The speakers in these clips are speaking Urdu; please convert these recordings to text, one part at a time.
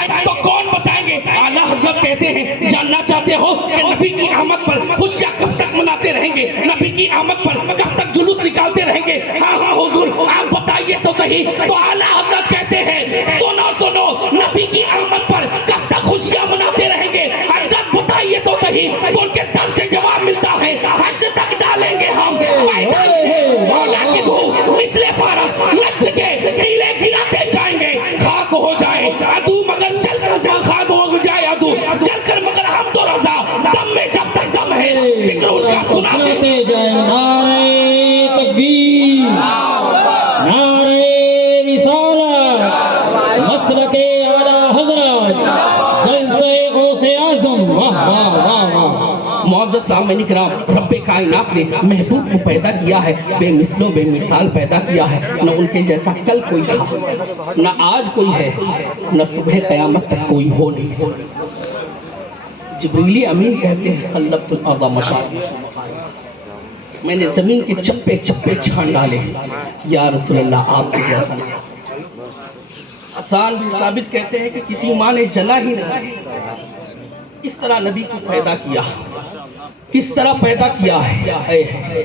بتائیں تو کون بتائیں گے؟ اعلیٰ حضرت کہتے ہیں جاننا چاہتے ہو کہ نبی کی آمد پر خوشیاں کب تک مناتے رہیں گے؟ نبی کی آمد پر کب تک جلوس نکالتے رہیں گے؟ ہاں ہاں حضور آپ بتائیے تو صحیح۔ تو اعلیٰ حضرت کہتے ہیں سنو سنو، نبی کی آمد پر کب تک خوشیاں مناتے رہیں گے؟ حضرت بتائیے تو صحیح۔ ان کے دم سے جواب ملتا ہے حج تک ڈالیں گے ہم میدان سے، مولا کی دھوپ مثل فارس نجد کے ٹیلے گراتے جائیں گے۔ خاک ہو جائے عدو مگر چل کر خاک ہو جائے عدو چل کر مگر ہم تو رضا، دم میں جب تک دم ہے ذکر ان کا سناتے جائیں۔ نعرہ تکبیر، نعرہ رسالت، مسلک اعلیٰ حضرت، جلسہ غوث اعظم۔ واہ واہ واہ واہ۔ معزز سامعین کرام، رب کائنات نے محبوب کو پیدا کیا ہے، بے مثل و بے مثال پیدا کیا ہے۔ نہ ان کے جیسا کل کوئی تھا، نہ آج کوئی ہے، نہ صبح قیامت تک کوئی ہو نہیں سکتا۔ جبریل امین کہتے ہیں خلقت الارض مشاطا، میں نے زمین کے چپے چپے چھان ڈالے، یا رسول اللہ آپ کے جیسا نہیں۔ حسان بن ثابت کہتے ہیں کہ کسی ماں نے جنا ہی نہیں، اس طرح نبی کو پیدا کیا، کس طرح پیدا کیا ہے،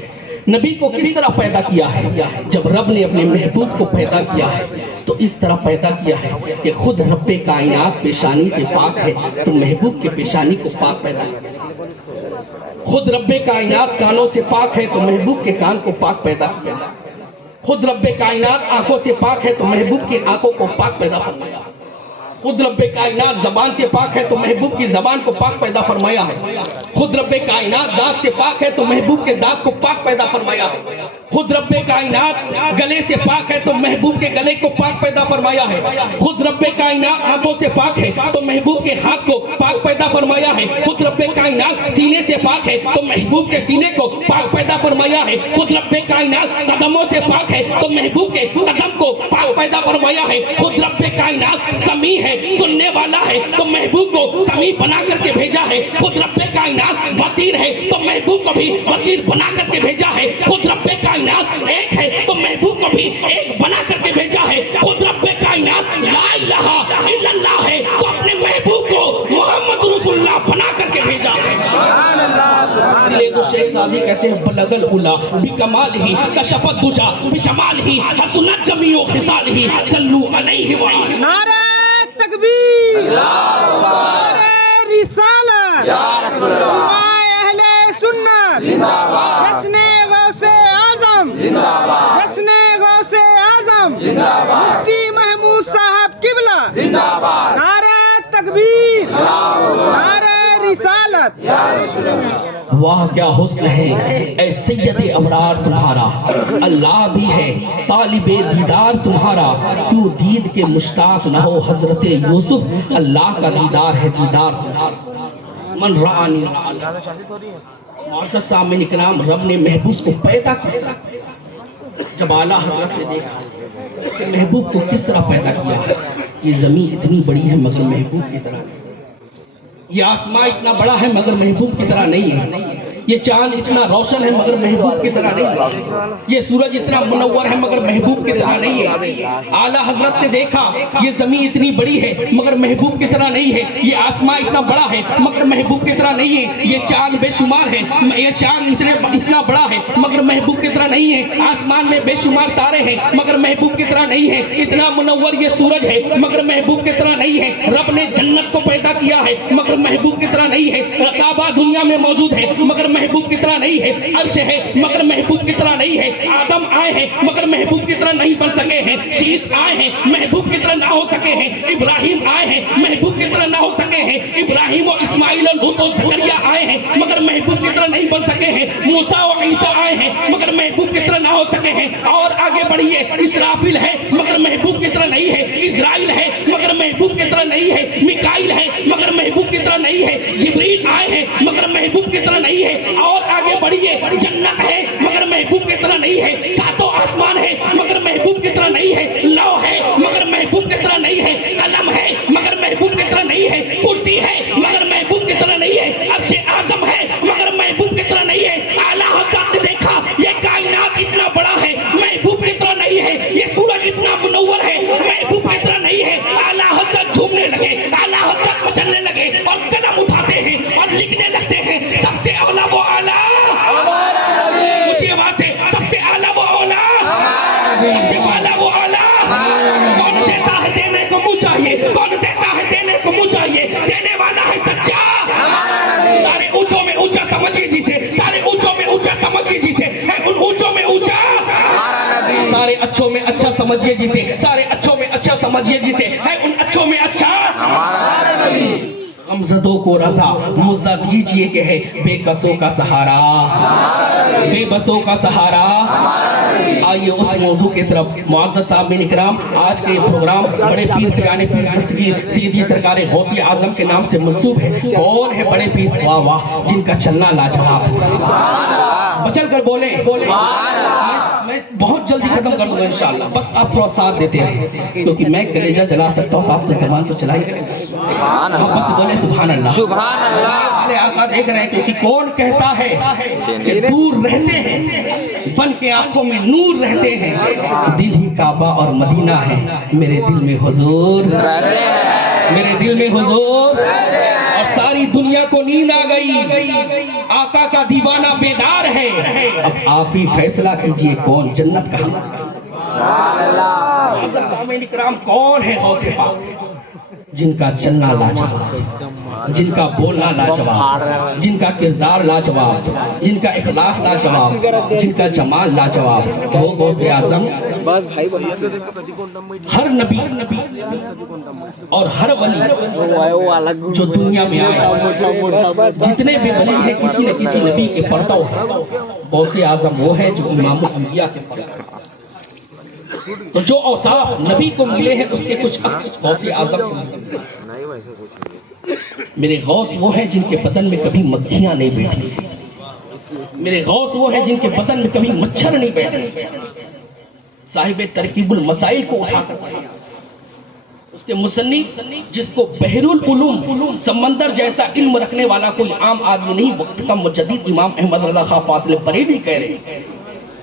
نبی کو کس طرح پیدا کیا ہے۔ جب رب نے اپنے محبوب کو پیدا کیا ہے تو اس طرح پیدا کیا ہے کہ خود رب کائنات پیشانی سے پاک ہے تو محبوب کے پیشانی کو پاک پیدا کیا۔ خود رب کائنات کانوں سے پاک ہے تو محبوب کے کان کو پاک پیدا کیا۔ خود رب کائنات آنکھوں سے پاک ہے تو محبوب کی آنکھوں کو پاک پیدا فرمایا۔ خود رب کائنات زبان سے پاک ہے تو محبوب کی زبان کو پاک پیدا فرمایا ہے۔ خود رب کائنات دانت سے پاک ہے تو محبوب کے دانت کو پاک پیدا فرمایا ہے۔ خود رب کائنات گلے سے پاک ہے تو محبوب کے گلے کو پاک پیدا فرمایا ہے۔ خود رب کائنات ہاتھوں سے پاک ہے تو محبوب کے ہاتھ کو پاک پیدا فرمایا ہے۔ خود رب کائنات سینے سے پاک ہے تو محبوب کے سینے کو پاک پیدا فرمایا ہے۔ خود رب کائنات قدموں سے پاک ہے تو محبوب کے قدم کو پاک پیدا فرمایا ہے۔ خود رب کائنات سمیع ہے، سننے والا ہے تو محبوب کو سمیع بنا کر کے بھیجا ہے۔ خود رب کائنات بصیر ہے تو محبوب کو بھی بصیر بنا کر کے بھیجا ہے۔ خود رب کائنات ایک ہے تو محبوب کو بھی ایک بنا کر کے بھیجا ہے۔ خود رب کائنات لا الہ الا اللہ ہے تو اپنے محبوب کو محمد رسول اللہ بنا کر کے بھیجا ہے۔ اس لیے تو شیخ سعدی کہتے ہیں بلغ العلا بکمالہ کشف الدجا بجمالہ حسنت جمیع خصالہ صلوا علیہ وآلہ۔ نعرہ تکبیر، نعرہ رسالت، دعائے اہل سنت، جشن غوث اعظم، جشن غوث اعظم، مفتی محمود صاحب قبلہ، نعرہ تکبیر، نعرہ رسالت۔ واہ کیا حسن ہے اے سید ابرار تمہارا، اللہ بھی ہے طالب دیدار تمہارا، کیوں دید کے مشتاق نہ ہو حضرت یوسف، اللہ کا دیدار ہے دیدار تمہارا۔ من رآنی معزز سامعین کرام، رب نے محبوب کو پیدا کس طرح، جب اعلیٰ حضرت نے دیکھا کہ محبوب کو کس طرح پیدا کیا، یہ زمین اتنی بڑی ہے مگر محبوب کی طرح نہیں، یہ آسمان اتنا بڑا ہے مگر محبوب کی طرح نہیں ہے، یہ چاند اتنا روشن ہے مگر محبوب کی طرح نہیں ہے، یہ سورج اتنا منور ہے مگر محبوب کی طرح نہیں ہے۔ اعلیٰ حضرت نے دیکھا یہ زمین اتنی بڑی ہے مگر محبوب کی طرح نہیں ہے، یہ آسمان اتنا بڑا ہے مگر محبوب کی طرح نہیں ہے، یہ چاند بے شمار ہے، یہ چاند اتنا بڑا ہے مگر محبوب کی طرح نہیں ہے، آسمان میں بے شمار تارے ہیں مگر محبوب کی طرح نہیں ہے، اتنا منور یہ سورج ہے مگر محبوب کی طرح نہیں ہے۔ رب نے جنت کو پیدا کیا ہے مگر محبوب کی طرح نہیں ہے، کعبہ دنیا میں موجود ہے مگر محبوب کی طرح نہیں ہے، عرش ہے مگر محبوب کی طرح نہیں ہے، آدم آئے ہیں مگر محبوب کی طرح نہیں بن سکے ہیں، شیش آئے ہیں محبوب کی طرح نہ ہو سکے ہیں، ابراہیم آئے ہیں محبوب کی طرح نہ ہو سکے ہیں، ابراہیم و اسماعیل و لوط و زکریا آئے ہیں مگر محبوب کی طرح نہیں بن سکے ہیں، موسیٰ و عیسیٰ آئے ہیں مگر محبوب کی طرح نہ ہو سکے ہیں۔ اور آگے بڑھیے، اسرافیل ہے مگر محبوب کی طرح نہیں ہے، اسرائیل ہے مگر محبوب کی طرح نہیں ہے، میکائیل ہے مگر محبوب کی طرح نہیں ہے، جبریل آئے ہیں مگر محبوب کی طرح نہیں ہے۔ اور آگے بڑھیے، جنت ہے مگر محبوب کی طرح نہیں ہے، ساتوں آسمان ہے مگر محبوب کی طرح نہیں ہے، لوح ہے مگر محبوب کی طرح نہیں ہے، قلم ہے مگر محبوب کی طرح نہیں ہے، کرسی ہے مگر محبوب کی طرح نہیں ہے، عرش اعظم ہے مگر محبوب کی طرح نہیں ہے۔ اعلیٰ حضرت نے دیکھا یہ کائنات اتنا بڑا ہے محبوب کی طرح نہیں ہے، یہ سورج اتنا منور ہے محبوب کی طرح نہیں ہے۔ اعلیٰ حضرت جھومنے لگے، چاہیے؟ کون دیتا ہے؟ دینے کو منہ چاہیے، دینے والا ہے سچا۔ سارے اونچوں میں اونچا سمجھیے جسے، سارے اونچوں میں اونچا سمجھیے جسے، ہے ان اونچوں میں اونچا، سارے اچھوں میں اچھا سمجھیے جسے، سارے اچھوں میں اچھا سمجھیے جسے، ہے ان اچھوں میں اچھا۔ غمزدوں کو رضا مزہ دیجئے کہ ہے بے کسوں کا سہارا، بے بسوں کا سہارا۔ آئیے اس موضوع کی طرف۔ معزز صاحبین اکرام، آج کے یہ پروگرام بڑے پیر پیرانے پیر دستگیر سیدھی سرکار غوث اعظم کے نام سے منسوب ہے۔ کون ہے بڑے پیر؟ واہ واہ، جن کا چلنا لاجواب ہے۔ بچل کر بولیں۔ میں بہت جلدی ختم کر دوں گا انشاءاللہ، بس آپ تھوڑا ساتھ دیتے ہیں، کیونکہ میں کلیجہ چلا سکتا ہوں، آپ تو زبان تو چلا ہی رہے ہیں۔ بس بولے سبحان اللہ، سبحان اللہ۔ آقا دیکھ رہے ہیں، کیونکہ کون کہتا ہے کہ دور رہتے ہیں بن کے آنکھوں میں نور رہتے ہیں، دل ہی کعبہ اور مدینہ ہے، میرے دل میں حضور رہتے ہیں، میرے دل میں حضور، اور ساری دنیا کو نیند آ گئی، آقا کا دیوانہ بیدار ہے۔ اب آپ ہی فیصلہ کیجئے کون جنت کا حق۔ کون ہے غوث پاک؟ جن کا چلنا لاجواب، جن کا بولنا لاجواب، جن کا کردار لاجواب، جن کا اخلاق لاجواب، جن کا جمال لاجواب، وہ غوث اعظم ہر نبی اور ہر ولی جو دنیا میں آئے، جتنے بھی ولی ہیں کسی نہ کسی نبی کے پرتو ہیں، غوث اعظم وہ ہے جو امام الانبیاء کے پرتو ہیں۔ تو جو اوصاف نبی کو ملے ہیں اس کے کچھ عکس غوث اعظم کو ملے۔ میرے غوث وہ ہیں جن کے بدن میں کبھی مکھیاں نہیں بیٹھی، میرے غوث وہ ہیں جن کے بدن میں کبھی مچھر نہیں بیٹھے۔ صاحب ترکیب المسائل کو اٹھا کر اس کے مصنف جس کو بحر العلوم سمندر جیسا علم رکھنے والا کوئی عام آدمی نہیں، وقت کا مجدد امام احمد رضا خان فاضل بریلوی کہہ رہے ہیں،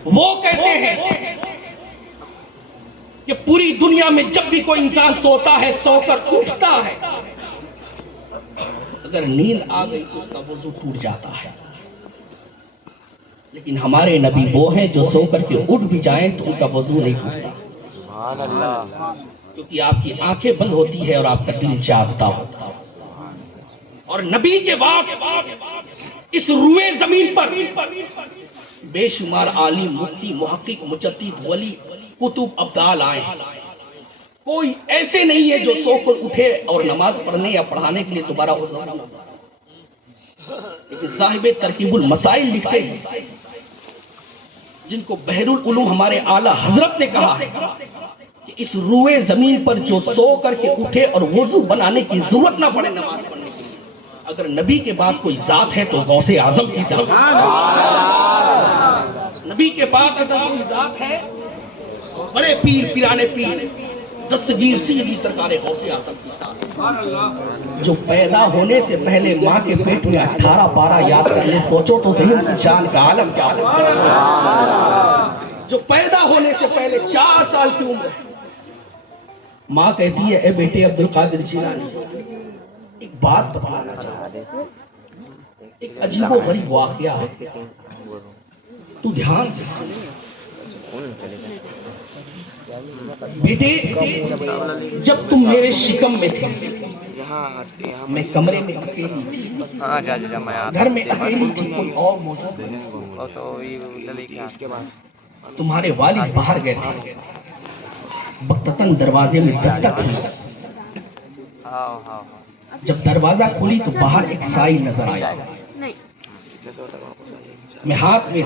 وہ کہتے ہیں کہ پوری دنیا میں جب بھی کوئی انسان سوتا ہے، سو کر اٹھتا ہے، اگر نیند آ گئی تو اس کا وضو ٹوٹ جاتا ہے، لیکن ہمارے نبی وہ ہیں جو سو کر کے اٹھ بھی جائیں تو ان کا وضو نہیں ٹوٹتا، کیونکہ آپ کی آنکھیں بند ہوتی ہے اور آپ کا دل جاگتا ہوتا ہے۔ اور نبی کے بعد اس روئے زمین پر بے شمار عالم، مفتی، محقق، مجدد، ولی، کتب، ابدال آئے ہیں، کوئی ایسے نہیں ہے جو سو کر اٹھے اور نماز پڑھنے یا پڑھانے کے لیے دوبارہ وضو نہ ہو۔ لیکن صاحب ترکیب المسائل لکھتے ہیں، جن کو بحر العلوم ہمارے اعلیٰ حضرت نے کہا ہے کہ اس روئے زمین پر جو سو کر کے اٹھے اور وضو بنانے کی ضرورت نہ پڑے نماز پڑھنے کے لیے، اگر نبی کے بعد کوئی ذات ہے تو غوث اعظم کی ذات ہے۔ نبی کے بعد اگر کوئی ذات ہے، بڑے پیر پیرانے پیر دستگیر سیدھی سرکار غوث اعظم کی ذات، جو پیدا ہونے سے پہلے ماں کے پیٹ میں 18 12 یاد کر لے، سوچو تو صحیح ان کی شان کا عالم کیا ہوگا۔ جو پیدا ہونے سے پہلے 4 سال کی عمر ہے، ماں کہتی ہے اے بیٹے عبد القادر جیلانی، ایک بات بتانا چاہتا ہوں، ایک عجیب و غریب واقعہ ہے، تو دھیان سے بیٹے، جب تم میرے شکم میں تھے، میں کمرے میں اکیلی تھی، گھر میں اکیلی تھی، کوئی اور موجود نہیں، تمہارے والد باہر گئے تھے، بغتتاً دروازے میں دستک ہوئی، جب دروازہ کھلی تو باہر ایک سائی نظر آیا، میں ہاتھ میں